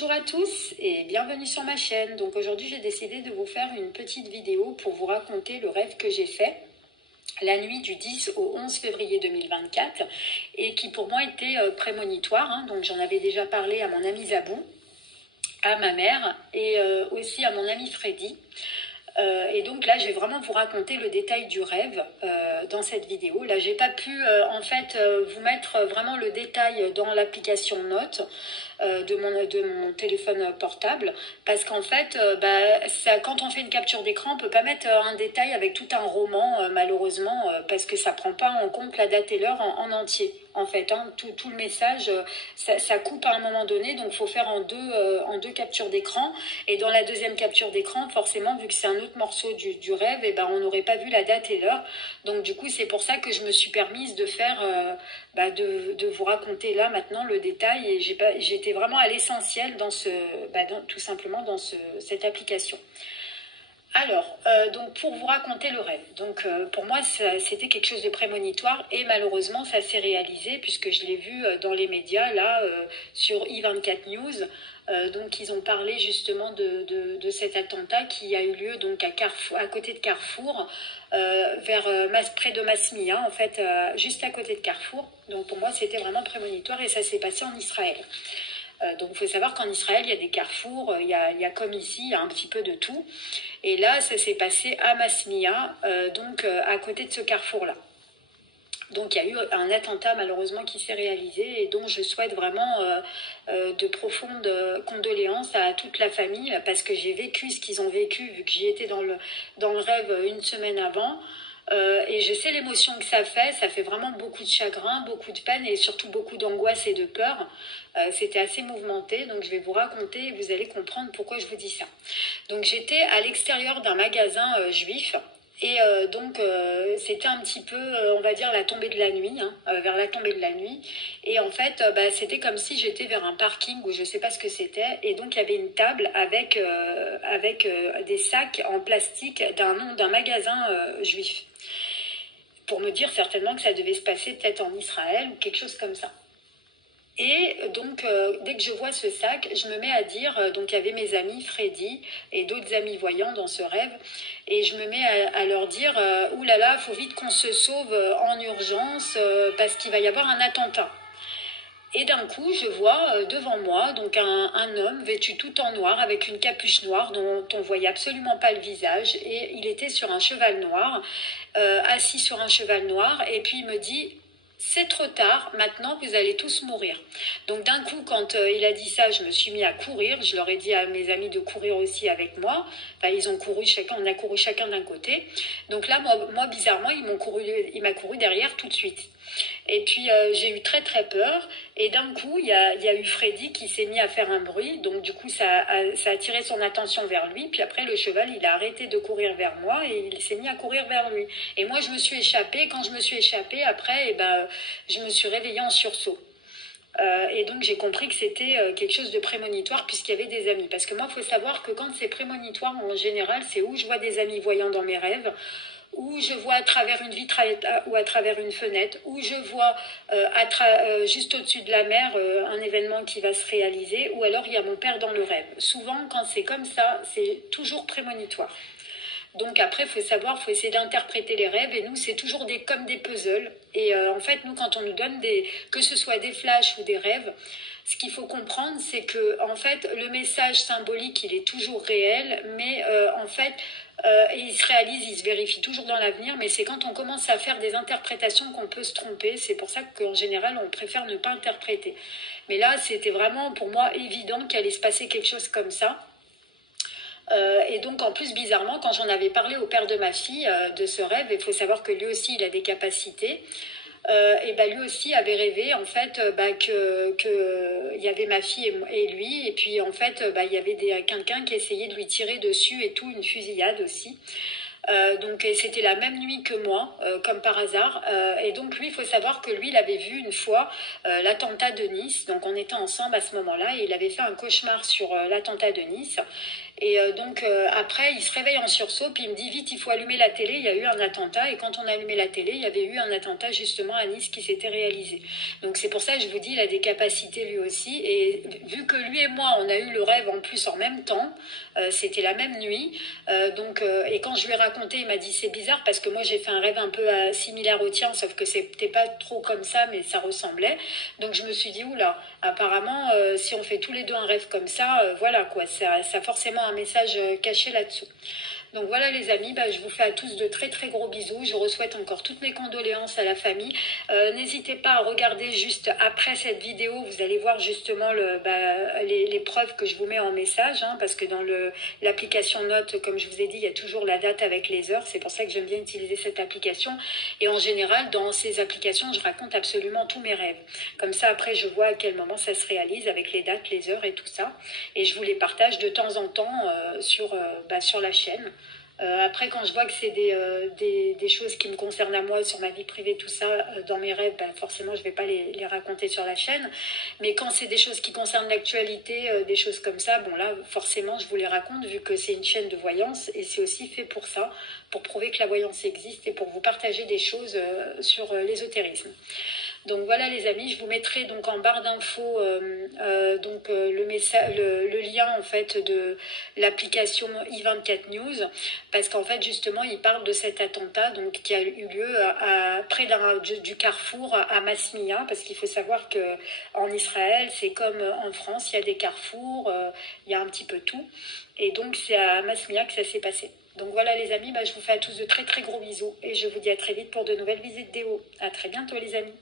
Bonjour à tous et bienvenue sur ma chaîne. Donc aujourd'hui j'ai décidé de vous faire une petite vidéo pour vous raconter le rêve que j'ai fait la nuit du 10 au 11 février 2024 et qui pour moi était prémonitoire. Donc j'en avais déjà parlé à mon ami Zabou, à ma mère et aussi à mon ami Freddy. Et donc là, je vais vraiment vous raconter le détail du rêve dans cette vidéo. Là, j'ai pas pu vous mettre vraiment le détail dans l'application Notes de mon téléphone portable, parce qu'en fait, quand on fait une capture d'écran, on peut pas mettre un détail avec tout un roman, malheureusement, parce que ça prend pas en compte la date et l'heure en entier. En fait, tout le message, ça coupe à un moment donné, donc il faut faire en deux captures d'écran. Et dans la deuxième capture d'écran, forcément, vu que c'est un autre morceau du rêve, et on n'aurait pas vu la date et l'heure. Donc du coup, c'est pour ça que je me suis permise de faire, de vous raconter là maintenant le détail. Et j'étais vraiment à l'essentiel tout simplement dans cette application. Alors, donc pour vous raconter le rêve, donc pour moi c'était quelque chose de prémonitoire et malheureusement ça s'est réalisé puisque je l'ai vu dans les médias là sur i24 News. Donc ils ont parlé justement de cet attentat qui a eu lieu donc à côté de Carrefour, près de Masmia en fait, juste à côté de Carrefour. Donc pour moi c'était vraiment prémonitoire et ça s'est passé en Israël. Donc il faut savoir qu'en Israël, il y a des carrefours, il y a comme ici, il y a un petit peu de tout. Et là, ça s'est passé à Masmia, à côté de ce carrefour-là. Donc il y a eu un attentat malheureusement qui s'est réalisé et dont je souhaite vraiment de profondes condoléances à toute la famille parce que j'ai vécu ce qu'ils ont vécu vu que j'y étais dans le rêve une semaine avant. Et je sais l'émotion que ça fait vraiment beaucoup de chagrin, beaucoup de peine et surtout beaucoup d'angoisse et de peur. C'était assez mouvementé, donc je vais vous raconter et vous allez comprendre pourquoi je vous dis ça. Donc j'étais à l'extérieur d'un magasin juif et c'était un petit peu, on va dire, la tombée de la nuit, vers la tombée de la nuit. Et en fait, c'était comme si j'étais vers un parking où je sais pas ce que c'était. Et donc il y avait une table avec des sacs en plastique d'un magasin juif. Pour me dire certainement que ça devait se passer peut-être en Israël ou quelque chose comme ça. Et donc, dès que je vois ce sac, je me mets à dire, donc il y avait mes amis, Freddy, et d'autres amis voyants dans ce rêve, et je me mets à leur dire, oulala, il faut vite qu'on se sauve en urgence, parce qu'il va y avoir un attentat. Et d'un coup, je vois devant moi donc un homme vêtu tout en noir, avec une capuche noire dont on voyait absolument pas le visage, et il était sur un cheval noir, assis sur un cheval noir, et puis il me dit... C'est trop tard, maintenant vous allez tous mourir. Donc d'un coup, quand il a dit ça, je me suis mis à courir. Je leur ai dit à mes amis de courir aussi avec moi. Enfin, ils ont couru on a couru chacun d'un côté. Donc là, moi bizarrement, il m'a couru derrière tout de suite. Et puis j'ai eu très très peur. Et d'un coup, il y a eu Freddy qui s'est mis à faire un bruit. Donc du coup, ça a attiré son attention vers lui. Puis après, le cheval, il a arrêté de courir vers moi et il s'est mis à courir vers lui. Et moi, je me suis échappée. Quand je me suis échappée, après, je me suis réveillée en sursaut. Et donc j'ai compris que c'était quelque chose de prémonitoire puisqu'il y avait des amis. Parce que moi, il faut savoir que quand c'est prémonitoire, en général, c'est où je vois des amis voyants dans mes rêves, où je vois à travers une vitre ou à travers une fenêtre, où je vois juste au-dessus de la mer un événement qui va se réaliser, ou alors il y a mon père dans le rêve. Souvent, quand c'est comme ça, c'est toujours prémonitoire. Donc après, il faut savoir, il faut essayer d'interpréter les rêves. Et nous, c'est toujours comme des puzzles. Et en fait, nous, quand on nous donne que ce soit des flashs ou des rêves, ce qu'il faut comprendre, c'est que en fait, le message symbolique, il est toujours réel, mais en fait, il se réalise, il se vérifie toujours dans l'avenir. Mais c'est quand on commence à faire des interprétations qu'on peut se tromper. C'est pour ça qu'en général, on préfère ne pas interpréter. Mais là, c'était vraiment pour moi évident qu'il allait se passer quelque chose comme ça. Et donc en plus bizarrement quand j'en avais parlé au père de ma fille de ce rêve, il faut savoir que lui aussi il a des capacités, et lui aussi avait rêvé en fait que il y avait ma fille et lui, et puis en fait il y avait quelqu'un qui essayait de lui tirer dessus et tout, une fusillade aussi. Donc c'était la même nuit que moi, comme par hasard. Et donc lui, il faut savoir que lui, il avait vu une fois l'attentat de Nice. Donc on était ensemble à ce moment-là et il avait fait un cauchemar sur l'attentat de Nice. Et donc après, il se réveille en sursaut, puis il me dit vite, il faut allumer la télé, il y a eu un attentat. Et quand on a allumé la télé, il y avait eu un attentat justement à Nice qui s'était réalisé. Donc c'est pour ça que je vous dis, il a des capacités lui aussi. Et vu que lui et moi, on a eu le rêve en plus en même temps, c'était la même nuit. Et quand je lui ai raconté, il m'a dit c'est bizarre parce que moi j'ai fait un rêve un peu similaire au tien, sauf que c'était pas trop comme ça, mais ça ressemblait. Donc je me suis dit oula, apparemment si on fait tous les deux un rêve comme ça, voilà quoi, ça a forcément un message caché là-dessous. Donc voilà les amis, je vous fais à tous de très très gros bisous. Je souhaite encore toutes mes condoléances à la famille. N'hésitez pas à regarder juste après cette vidéo, vous allez voir justement les preuves que je vous mets en message, hein, parce que dans l'application Note, comme je vous ai dit, il y a toujours la date avec les heures. C'est pour ça que j'aime bien utiliser cette application. Et en général, dans ces applications, je raconte absolument tous mes rêves. Comme ça, après, je vois à quel moment ça se réalise avec les dates, les heures et tout ça. Et je vous les partage de temps en temps sur la chaîne. Après, quand je vois que c'est des choses qui me concernent à moi, sur ma vie privée, tout ça, dans mes rêves, forcément, je ne vais pas les raconter sur la chaîne. Mais quand c'est des choses qui concernent l'actualité, des choses comme ça, bon là, forcément, je vous les raconte, vu que c'est une chaîne de voyance, et c'est aussi fait pour ça, pour prouver que la voyance existe, et pour vous partager des choses sur l'ésotérisme. Donc voilà les amis, je vous mettrai donc en barre d'infos le lien en fait de l'application i24 News, parce qu'en fait justement il parle de cet attentat donc qui a eu lieu près du carrefour à Masmia, parce qu'il faut savoir que en Israël c'est comme en France, il y a des carrefours, il y a un petit peu tout, et donc c'est à Masmia que ça s'est passé. Donc voilà les amis, je vous fais à tous de très très gros bisous et je vous dis à très vite pour de nouvelles vidéos. À très bientôt les amis.